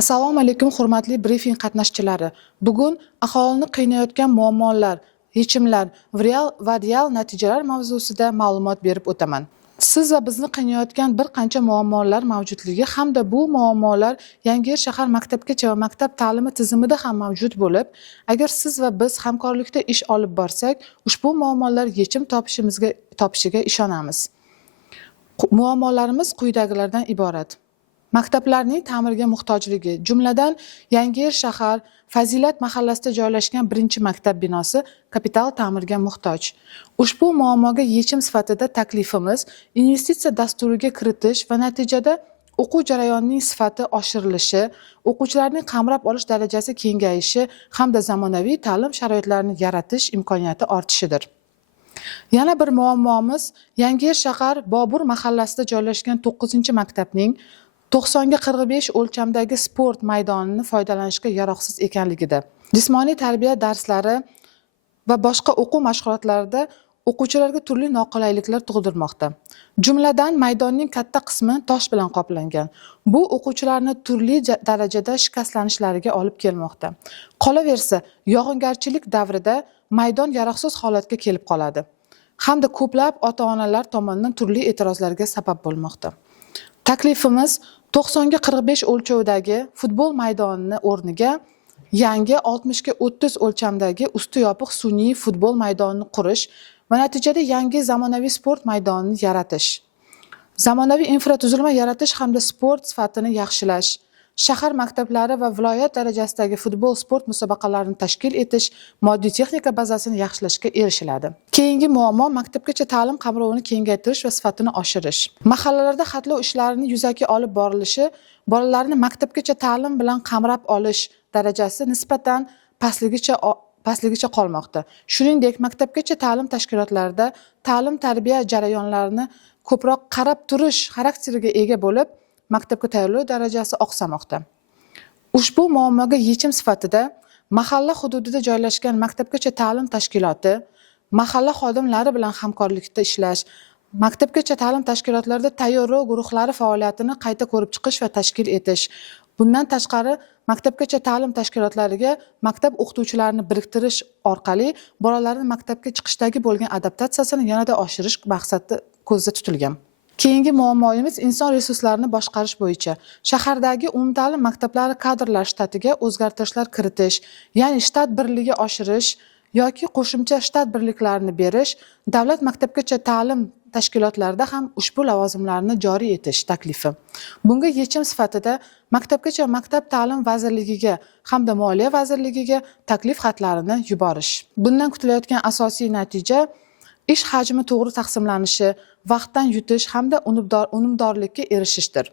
Assalomu alaykum hurmatli brifing qatnashchilari. Bugun aholini qiynayotgan muammolar, yechimlar va real natijalar mavzusida ma'lumot berib o'taman. Siz va bizni qiynayotgan bir qancha muammolar mavjudligi hamda bu muammolar Yangiyer shahar maktabgacha va maktab ta'limi tizimida ham mavjud bo'lib, agar siz va biz hamkorlikda ish olib borsak, ushbu muammolar yechim topishiga ishonamiz. Muammolarimiz quyidagilardan iborat. Maktablarning ta'mirga muhtojligi, jumladan Yangiyer shahar Fazilat mahallasida joylashgan birinchi maktab binosi kapital ta'mirga muhtoj. Ushbu muammoga yechim sifatida taklifimiz investitsiya dasturiga kiritish va natijada o'quv jarayonining sifati oshirilishi, o'quvchilarning qamrab olish darajasi kengayishi hamda zamonaviy ta'lim sharoitlarini yaratish imkoniyati ortishidir. Yana bir muammomiz Yangiyer shahar Bobur mahallasida joylashgan 9-maktabning 90 ga 45 o'lchamdagi sport maydonini foydalanishga yaroqsiz ekanligida. Jismoniy tarbiya darslari va boshqa o'quv mashg'ulotlarida o'quvchilarga turli noqulayliklar tug'dirmoqda. Jumladan maydonning katta qismi tosh bilan qoplangan. Bu o'quvchilarni turli darajada shikastlanishlariga olib kelmoqda. Qolaversa, yog'ingarchilik davrida maydon yaroqsiz holatga kelib qoladi hamda ko'plab ota-onalar tomonidan turli e'tirozlarga sabab bo'lmoqda. Taklifimiz 90 ga 45 o'lchovdagi futbol maydonini o'rniga yangi 60 ga 30 o'lchamdagi usti yopiq sun'iy futbol maydonini qurish va natijada yangi zamonaviy sport maydonini yaratish. Zamonaviy infratuzilma yaratish hamda sport sifatini yaxshilash, shahar maktablari va viloyat darajasidagi futbol sport musobaqalarini tashkil etish, moddiy texnika bazasini yaxshilashga erishiladi. Keyingi muammo maktabgacha ta'lim qamrovini kengaytirish va sifatini oshirish. Mahallalarda xatlov ishlarining yuzaki olib borilishi bolalarni maktabgacha ta'lim bilan qamrab olish darajasi nisbatan pastligicha qolmoqda. Shuningdek, maktabgacha ta'lim tashkilotlarida ta'lim-tarbiya jarayonlarini ko'proq qarab turish xarakteriga ega bo'lib, maktabga tayyorlov darajasi oqsamoqda. Ushbu muammoga yechim sifatida mahalla hududida joylashgan maktabgacha ta'lim tashkiloti, mahalla xodimlari bilan hamkorlikda ishlash, maktabgacha ta'lim tashkilotlarida tayyorlov guruhlari faoliyatini qayta ko'rib chiqish va tashkil etish. Bundan tashqari, maktabgacha ta'lim tashkilotlariga maktab o'qituvchilarini biriktirish orqali bolalarning maktabga chiqishdagi bo'lgan adaptatsiyasini yanada oshirish maqsadi ko'zda tutilgan. Keyingi muammoimiz inson resurslarini boshqarish bo'yicha. Shahardagi umumta'lim maktablari kadrlar shtatiga o'zgartirishlar kiritish, ya'ni shtat birligi oshirish yoki qo'shimcha shtat birliklarini berish, davlat maktabgacha ta'lim tashkilotlarida ham ushbu lavozimlarni joriy etish taklifi. Bunga yechim sifatida maktabgacha maktab ta'lim vazirligiga hamda moliya vazirligiga taklif xatlarini yuborish. Bundan kutilayotgan asosiy natija ish hajmi to'g'ri taqsimlanishi, vaqtdan yutish hamda unumdorlikka erishishdir.